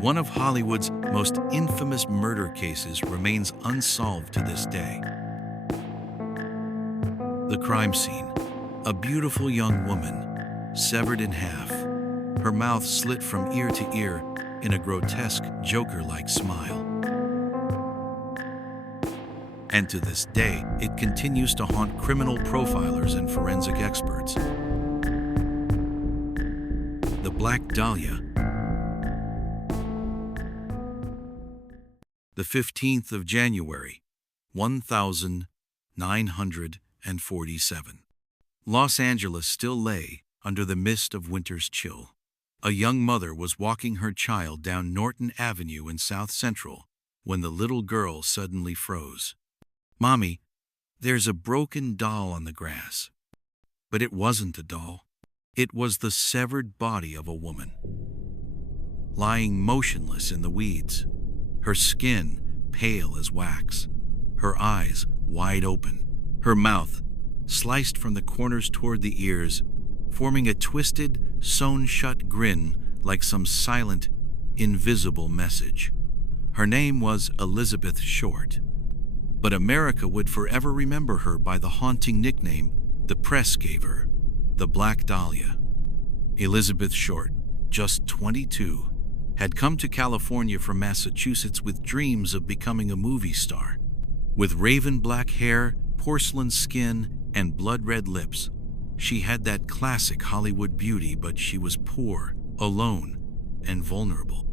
One of Hollywood's most infamous murder cases remains unsolved to this day. The crime scene. A beautiful young woman, severed in half, her mouth slit from ear to ear in a grotesque, Joker-like smile. And to this day, it continues to haunt criminal profilers and forensic experts. The Black Dahlia. The 15th of January, 1947. Los Angeles still lay under the mist of winter's chill. A young mother was walking her child down Norton Avenue in South Central when the little girl suddenly froze. "Mommy, there's a broken doll on the grass." But it wasn't a doll. It was the severed body of a woman, lying motionless in the weeds, her skin pale as wax, her eyes wide open, her mouth sliced from the corners toward the ears, forming a twisted, sewn-shut grin like some silent, invisible message. Her name was Elizabeth Short, but America would forever remember her by the haunting nickname the press gave her, the Black Dahlia. Elizabeth Short, just 22, had come to California from Massachusetts with dreams of becoming a movie star. With raven black hair, porcelain skin, and blood-red lips, she had that classic Hollywood beauty, but she was poor, alone, and vulnerable.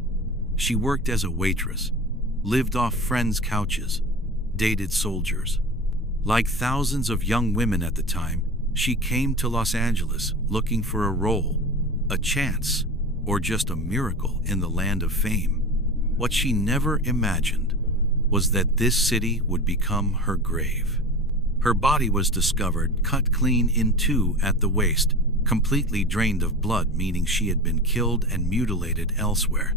She worked as a waitress, lived off friends' couches, dated soldiers. Like thousands of young women at the time, she came to Los Angeles looking for a role, a chance, or just a miracle in the land of fame. What she never imagined was that this city would become her grave. Her body was discovered cut clean in two at the waist, completely drained of blood, meaning she had been killed and mutilated elsewhere,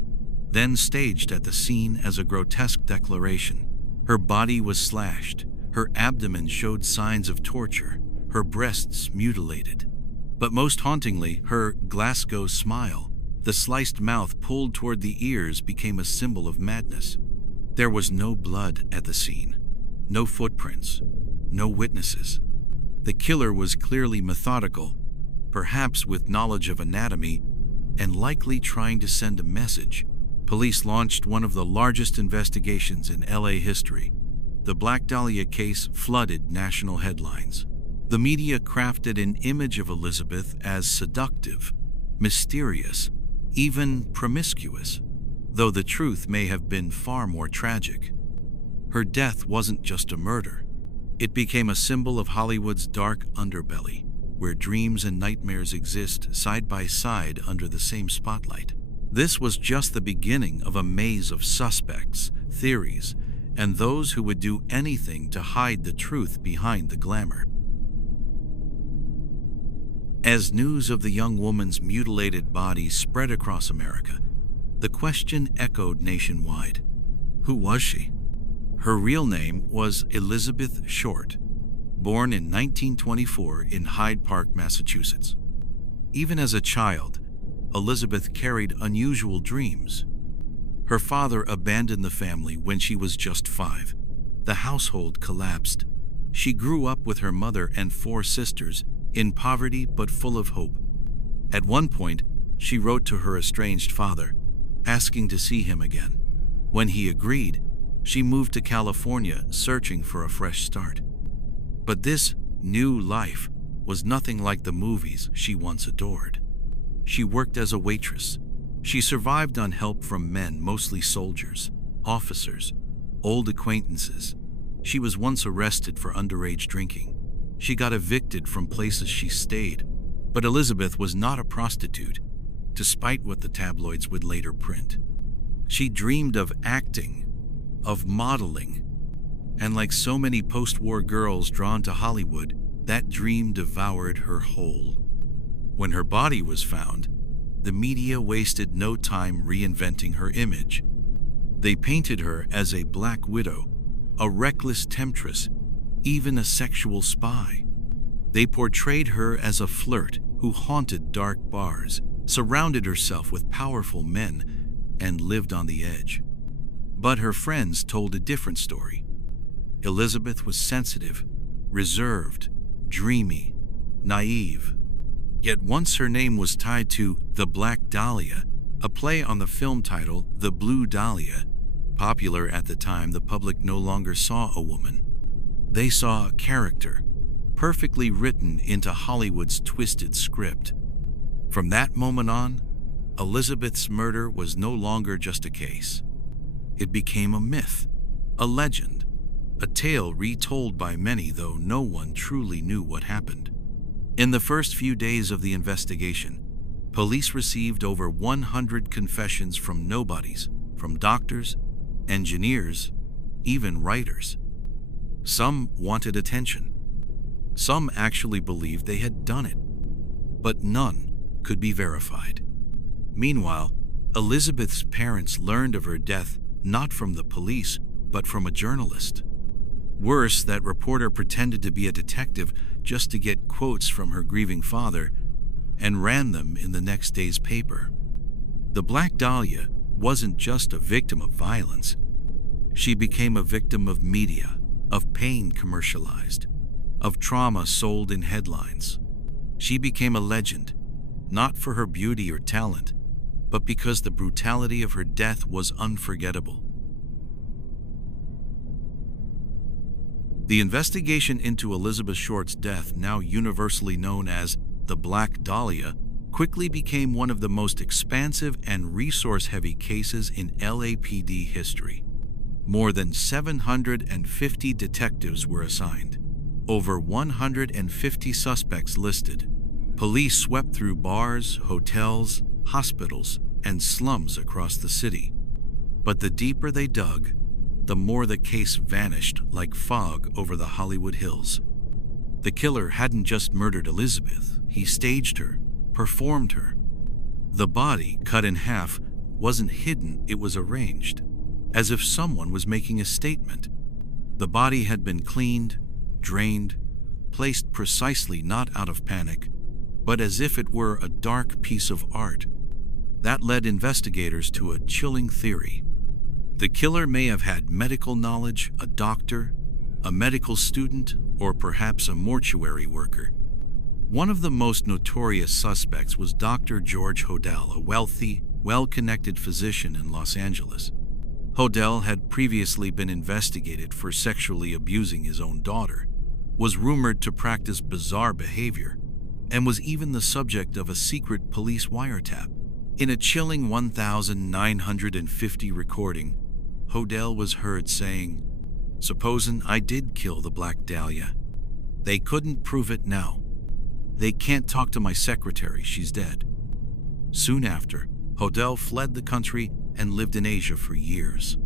then staged at the scene as a grotesque declaration. Her body was slashed, her abdomen showed signs of torture, her breasts mutilated. But most hauntingly, her Glasgow smile, the sliced mouth pulled toward the ears, became a symbol of madness. There was no blood at the scene, no footprints, no witnesses. The killer was clearly methodical, perhaps with knowledge of anatomy, and likely trying to send a message. Police launched one of the largest investigations in LA history. The Black Dahlia case flooded national headlines. The media crafted an image of Elizabeth as seductive, mysterious, even promiscuous, though the truth may have been far more tragic. Her death wasn't just a murder. It became a symbol of Hollywood's dark underbelly, where dreams and nightmares exist side by side under the same spotlight. This was just the beginning of a maze of suspects, theories, and those who would do anything to hide the truth behind the glamour. As news of the young woman's mutilated body spread across America, the question echoed nationwide. Who was she? Her real name was Elizabeth Short, born in 1924 in Hyde Park, Massachusetts. Even as a child, Elizabeth carried unusual dreams. Her father abandoned the family when she was just 5. The household collapsed. She grew up with her mother and 4 sisters, in poverty but full of hope. At one point, she wrote to her estranged father, asking to see him again. When he agreed, she moved to California, searching for a fresh start. But this new life was nothing like the movies she once adored. She worked as a waitress. She survived on help from men, mostly soldiers, officers, old acquaintances. She was once arrested for underage drinking. She got evicted from places she stayed. But Elizabeth was not a prostitute, despite what the tabloids would later print. She dreamed of acting, of modeling, and like so many post-war girls drawn to Hollywood, that dream devoured her whole. When her body was found, the media wasted no time reinventing her image. They painted her as a black widow, a reckless temptress, even a sexual spy. They portrayed her as a flirt who haunted dark bars, surrounded herself with powerful men, and lived on the edge. But her friends told a different story. Elizabeth was sensitive, reserved, dreamy, naive. Yet once her name was tied to The Black Dahlia, a play on the film title The Blue Dahlia. Popular at the time, the public no longer saw a woman. They saw a character, perfectly written into Hollywood's twisted script. From that moment on, Elizabeth's murder was no longer just a case. It became a myth, a legend, a tale retold by many, though no one truly knew what happened. In the first few days of the investigation, police received over 100 confessions from nobodies, from doctors, engineers, even writers. Some wanted attention. Some actually believed they had done it, but none could be verified. Meanwhile, Elizabeth's parents learned of her death not from the police, but from a journalist. Worse, that reporter pretended to be a detective just to get quotes from her grieving father and ran them in the next day's paper. The Black Dahlia wasn't just a victim of violence. She became a victim of media, of pain commercialized, of trauma sold in headlines. She became a legend, not for her beauty or talent, but because the brutality of her death was unforgettable. The investigation into Elizabeth Short's death, now universally known as the Black Dahlia, quickly became one of the most expansive and resource-heavy cases in LAPD history. More than 750 detectives were assigned, over 150 suspects listed. Police swept through bars, hotels, hospitals, and slums across the city. But the deeper they dug, the more the case vanished like fog over the Hollywood hills. The killer hadn't just murdered Elizabeth, he staged her, performed her. The body, cut in half, wasn't hidden, it was arranged, as if someone was making a statement. The body had been cleaned, drained, placed precisely not out of panic, but as if it were a dark piece of art. That led investigators to a chilling theory. The killer may have had medical knowledge, a doctor, a medical student, or perhaps a mortuary worker. One of the most notorious suspects was Dr. George Hodel, a wealthy, well-connected physician in Los Angeles. Hodel had previously been investigated for sexually abusing his own daughter, was rumored to practice bizarre behavior, and was even the subject of a secret police wiretap. In a chilling 1,950 recording, Hodel was heard saying, "Supposin' I did kill the Black Dahlia. They couldn't prove it now. They can't talk to my secretary, she's dead." Soon after, Hodel fled the country and lived in Asia for years.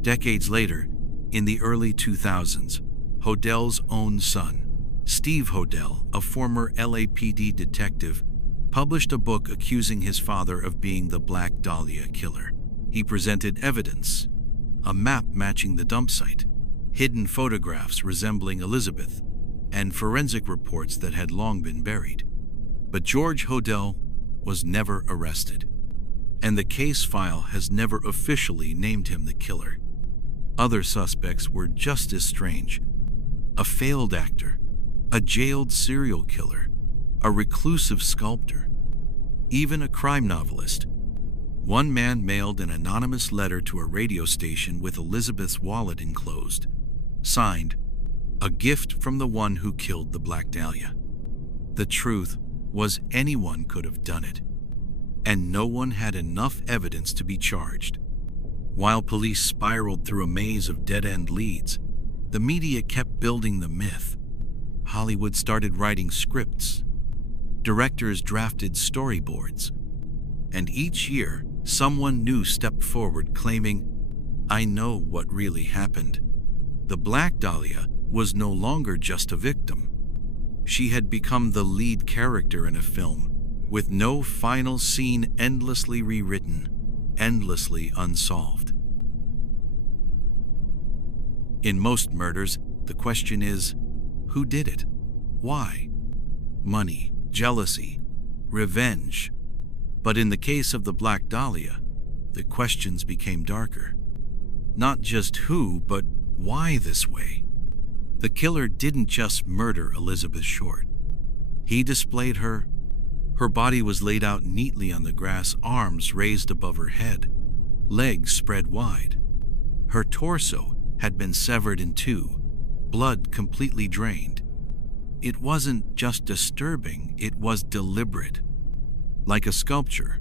Decades later, in the early 2000s, Hodel's own son, Steve Hodel, a former LAPD detective, published a book accusing his father of being the Black Dahlia killer. He presented evidence, a map matching the dump site, hidden photographs resembling Elizabeth, and forensic reports that had long been buried. But George Hodel was never arrested, and the case file has never officially named him the killer. Other suspects were just as strange. A failed actor, a jailed serial killer, a reclusive sculptor, even a crime novelist. One man mailed an anonymous letter to a radio station with Elizabeth's wallet enclosed, signed, "A gift from the one who killed the Black Dahlia." The truth was anyone could have done it, and no one had enough evidence to be charged. While police spiraled through a maze of dead-end leads, the media kept building the myth. Hollywood started writing scripts. Directors drafted storyboards. And each year, someone new stepped forward claiming, "I know what really happened." The Black Dahlia was no longer just a victim. She had become the lead character in a film, with no final scene, endlessly rewritten, endlessly unsolved. In most murders, the question is, who did it? Why? Money, jealousy, revenge. But in the case of the Black Dahlia, the questions became darker. Not just who, but why this way? The killer didn't just murder Elizabeth Short. He displayed her. Her body was laid out neatly on the grass, arms raised above her head, legs spread wide. Her torso had been severed in two, blood completely drained. It wasn't just disturbing, it was deliberate. Like a sculpture,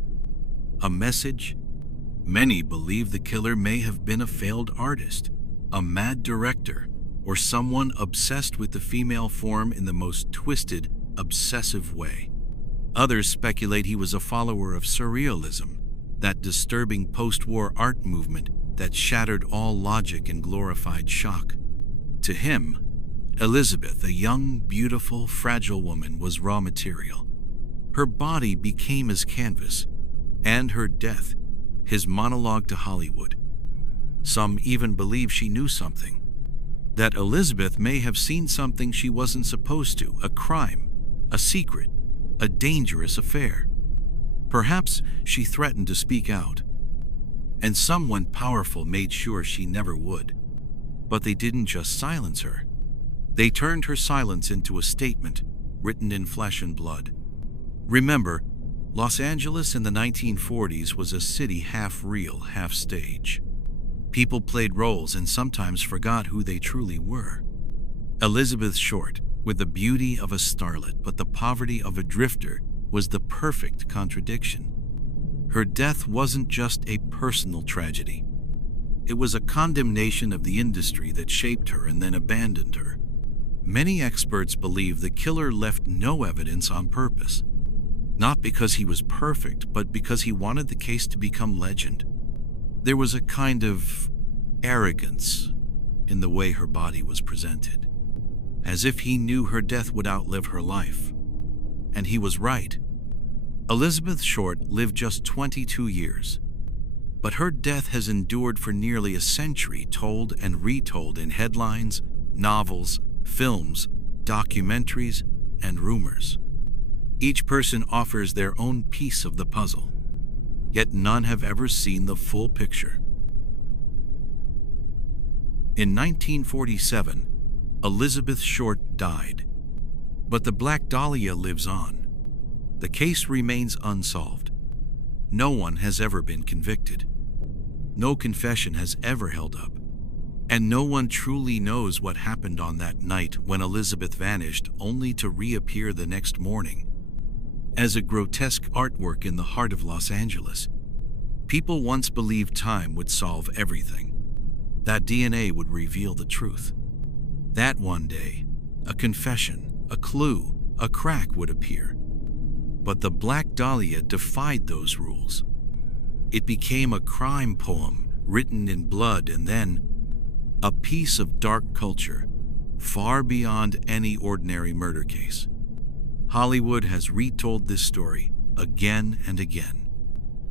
a message. Many believe the killer may have been a failed artist, a mad director, or someone obsessed with the female form in the most twisted, obsessive way. Others speculate he was a follower of surrealism, that disturbing post-war art movement that shattered all logic and glorified shock. To him, Elizabeth, a young, beautiful, fragile woman, was raw material. Her body became his canvas, and her death, his monologue to Hollywood. Some even believe she knew something, that Elizabeth may have seen something she wasn't supposed to, a crime, a secret, a dangerous affair. Perhaps she threatened to speak out, and someone powerful made sure she never would. But they didn't just silence her. They turned her silence into a statement written in flesh and blood. Remember, Los Angeles in the 1940s was a city half real, half stage. People played roles and sometimes forgot who they truly were. Elizabeth Short, with the beauty of a starlet but the poverty of a drifter, was the perfect contradiction. Her death wasn't just a personal tragedy. It was a condemnation of the industry that shaped her and then abandoned her. Many experts believe the killer left no evidence on purpose. Not because he was perfect, but because he wanted the case to become legend. There was a kind of arrogance in the way her body was presented, as if he knew her death would outlive her life. And he was right. Elizabeth Short lived just 22 years, but her death has endured for nearly a century, told and retold in headlines, novels, films, documentaries, and rumors. Each person offers their own piece of the puzzle, yet none have ever seen the full picture. In 1947, Elizabeth Short died, but the Black Dahlia lives on. The case remains unsolved. No one has ever been convicted. No confession has ever held up. And no one truly knows what happened on that night when Elizabeth vanished, only to reappear the next morning as a grotesque artwork in the heart of Los Angeles. People once believed time would solve everything, that DNA would reveal the truth, that one day a confession, a clue, a crack would appear. But the Black Dahlia defied those rules. It became a crime poem written in blood, and then a piece of dark culture, far beyond any ordinary murder case. Hollywood has retold this story again and again.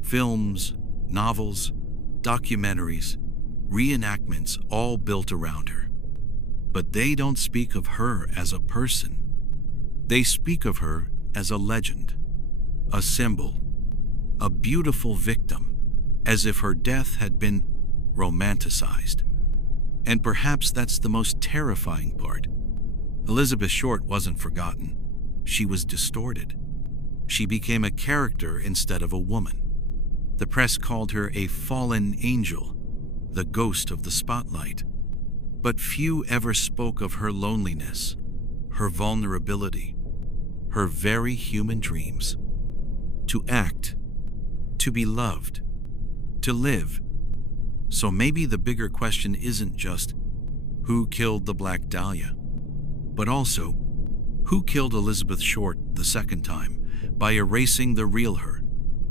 Films, novels, documentaries, reenactments, all built around her. But they don't speak of her as a person. They speak of her as a legend, a symbol, a beautiful victim, as if her death had been romanticized. And perhaps that's the most terrifying part. Elizabeth Short wasn't forgotten. She was distorted. She became a character instead of a woman. The press called her a fallen angel, the ghost of the spotlight. But few ever spoke of her loneliness, her vulnerability, her very human dreams. To act, to be loved, to live. So maybe the bigger question isn't just who killed the Black Dahlia, but also who killed Elizabeth Short the second time by erasing the real her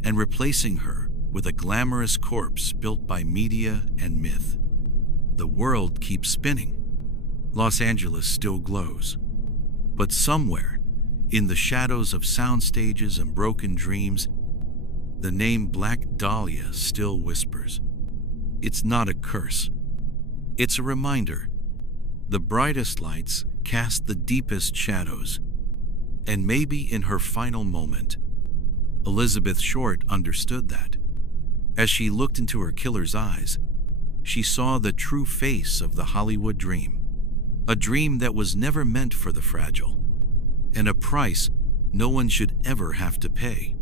and replacing her with a glamorous corpse built by media and myth. The world keeps spinning. Los Angeles still glows. But somewhere, in the shadows of sound stages and broken dreams, the name Black Dahlia still whispers. It's not a curse. It's a reminder. The brightest lights cast the deepest shadows. And maybe in her final moment, Elizabeth Short understood that. As she looked into her killer's eyes, she saw the true face of the Hollywood dream. A dream that was never meant for the fragile, and a price no one should ever have to pay.